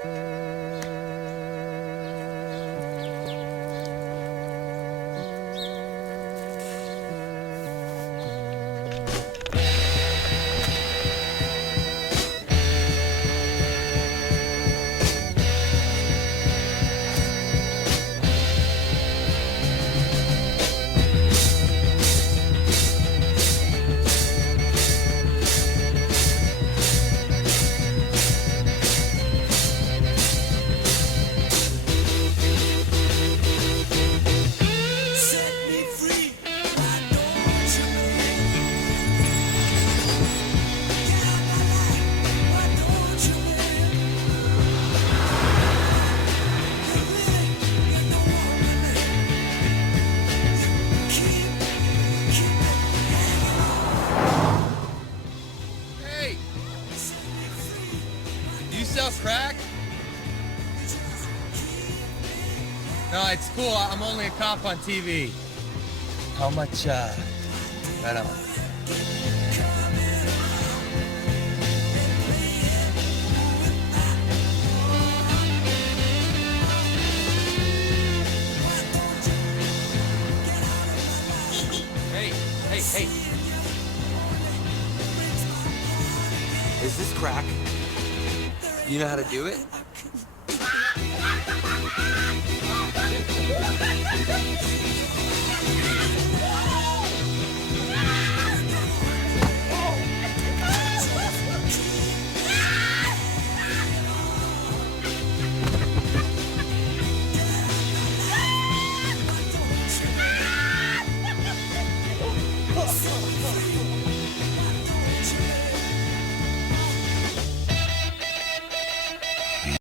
Hey! Do you sell crack? No, it's cool. I'm only a cop on TV. How much, right on. Hey. Is this crack? You know how to do it?